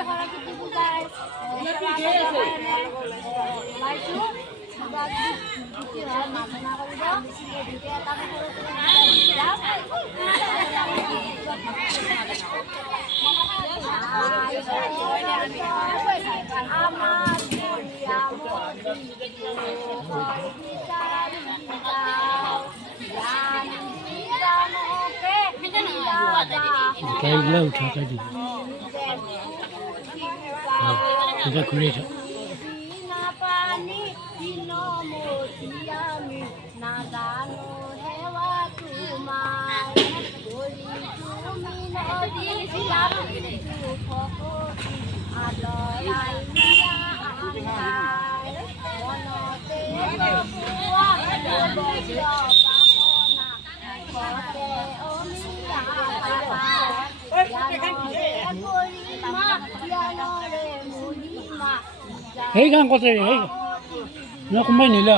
সৰস্বতী পূজাই ওলাইছোঁ মাৰ্জনা কৰিব গতিকে এটা कैगला उठा कर दी এটা খুলে দাও না পানি নমোতিয়ামি না জানো হেওয়া তোমার বলি তুমি নদী জানি ভকতি আদৰাই মিয়া আন্ধাৰ মনতে বপুৱা বজ্ৰ পাহনা ঘৰতে অমিয়া এই গান কত ৰে এই না কমাই নিলা